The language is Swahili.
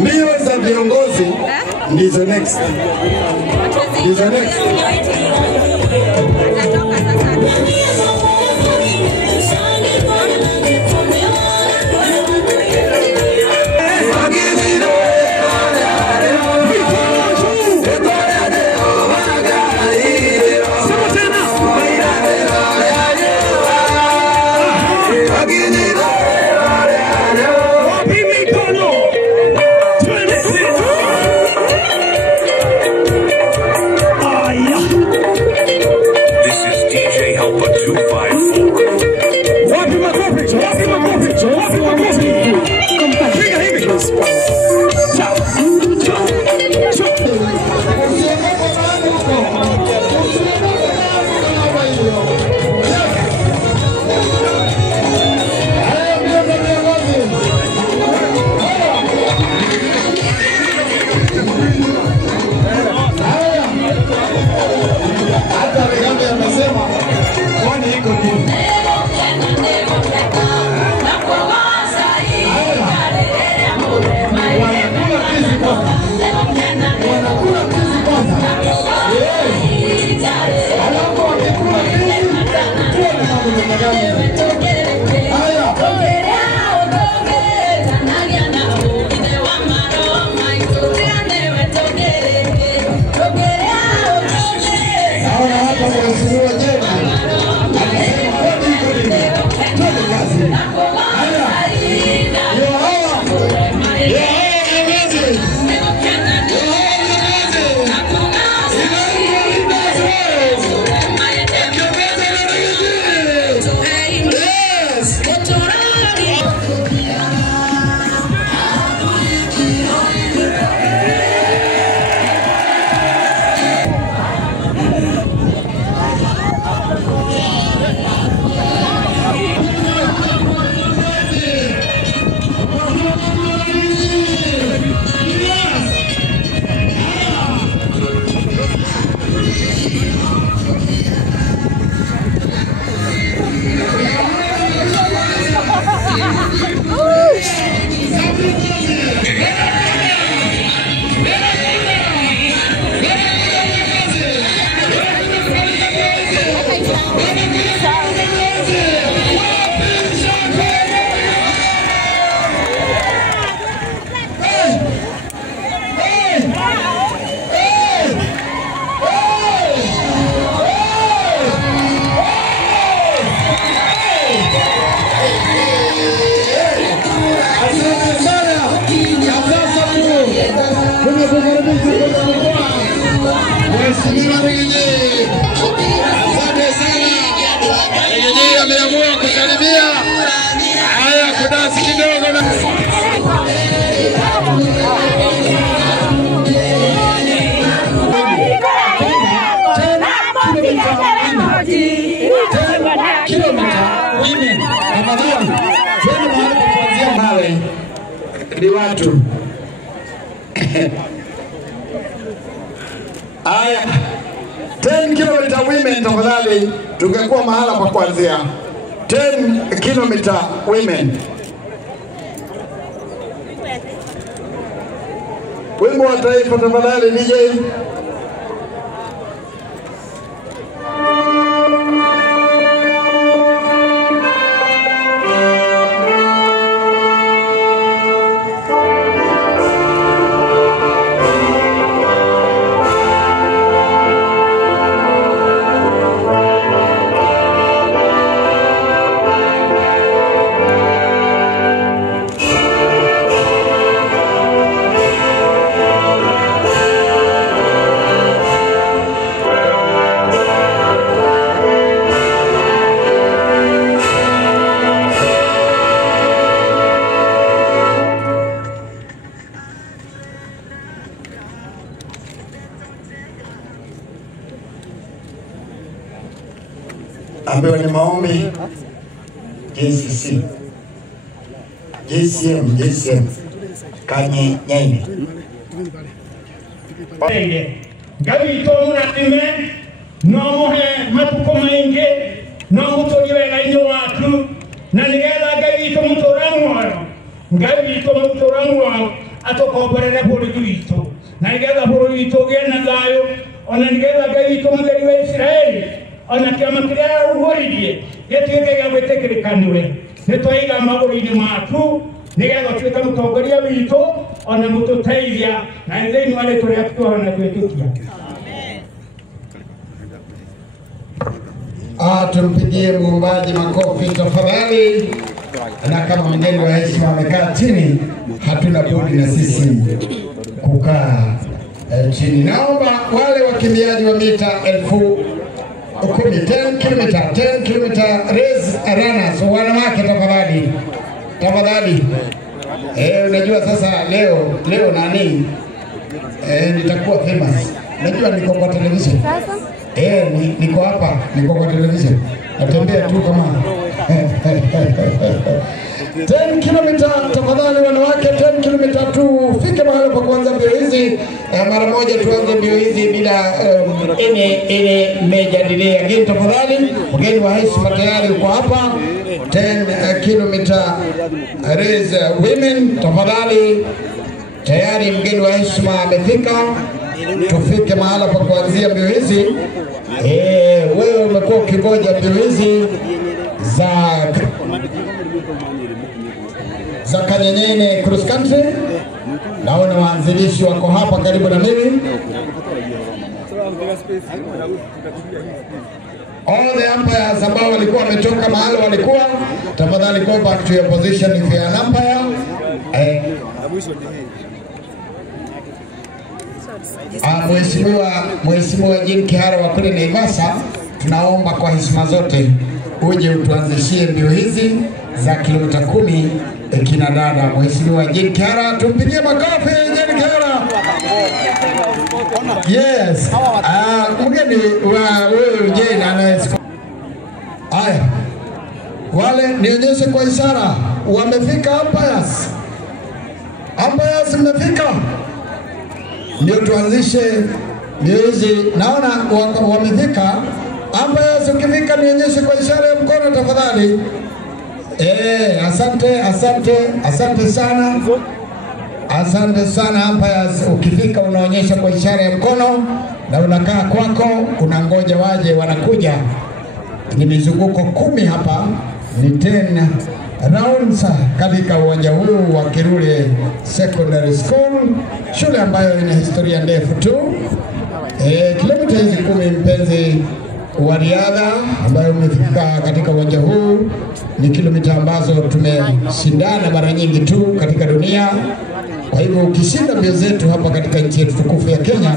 Mbio za viongozi ndizo next. Ndizo next. Ni watu. Aya, 10 kilomita women tafadhali, tungekuwa mahala pa kuanzia. 10 kilomita women. Wimbo wa taifa tafadhali DJ. ambayo ni maombi JCC, JCM Kanye Nyaine. Gabi to munatime no mohe matuko mainge no mutojiwe na inyo watu na nigela gabi to mutorangu gabi to mutorangu atokomborere bũrũri witũ na nĩgetha bũrũri witũ ũgĩe na thayũ ona nĩgetha Ngai witũ mũtheri wa Isiraeli ona kĩama kĩrĩa arugũririe gĩtuĩke gĩa gwĩtĩkĩrĩka nĩwe nĩtwaiga magũrũ-inĩ maku nĩgetha ũtuĩke mũtongoria witũ ona mũtũteithia na thĩinĩ wa rĩtwa rĩaku twahona gwĩtĩkia. Tumpigie muombaji makofi tafadhali, na kama mgeni wa heshima amekaa chini, hatuna budi na sisi kukaa chini. Naomba wale wakimbiaji wa mita 10,000 10 km race runners, wanawake tafadhali. Unajua sasa leo nani nitakuwa famous. Unajua niko kwa television. Niko hapa, niko kwa television. Natembea tu kama 10 km tafadhali wanawake, 10 km tufike mahali pa kuanza mbio hizi. Mara moja tuanze mbio hizi bila ile mejadili again tafadhali. Mgeni wa heshima tayari uko hapa. 10 km race women tafadhali. Tayari mgeni wa heshima amefika. Tufike mahala pa kuanzia mbio hizi. Wewe umekuwa ukingoja mbio hizi za Kanyenyene cross country. Naona waanzilishi wako hapa karibu na mimi. All the umpires ambao walikuwa wametoka mahali walikuwa, tafadhali go back to your position if you are an umpire. Mheshimiwa Jim Kihara wa kule Naivasha, tunaomba kwa heshima zote uje utuanzishie mbio hizi za kilomita 10 kina dada. Mheshimiwa Jim Kihara, tumpigie makofi Jim Kihara. Yes. Mgeni wa wewe Jane anaweza. Haya. Wale nionyeshe kwa ishara wamefika umpires. Umpires mmefika. Ndio tuanzishe mbio hizi. Naona wamefika. Umpires ukifika nionyeshe kwa ishara ya mkono tafadhali. Asante sana. Asante sana umpires, ukifika unaonyesha kwa ishara ya mkono na unakaa kwako, unangoja waje wanakuja. Ni mizunguko 10 hapa, ni 10 rounds katika uwanja huu wa Kirule Secondary School, shule ambayo ina historia ndefu tu. Kilomita hizi 10 mpenzi wa riadha ambayo umefika katika uwanja huu ni kilomita ambazo tumeshindana mara nyingi tu katika dunia. Kwa hivyo ukishinda mbio zetu hapa katika nchi yetu tukufu ya Kenya,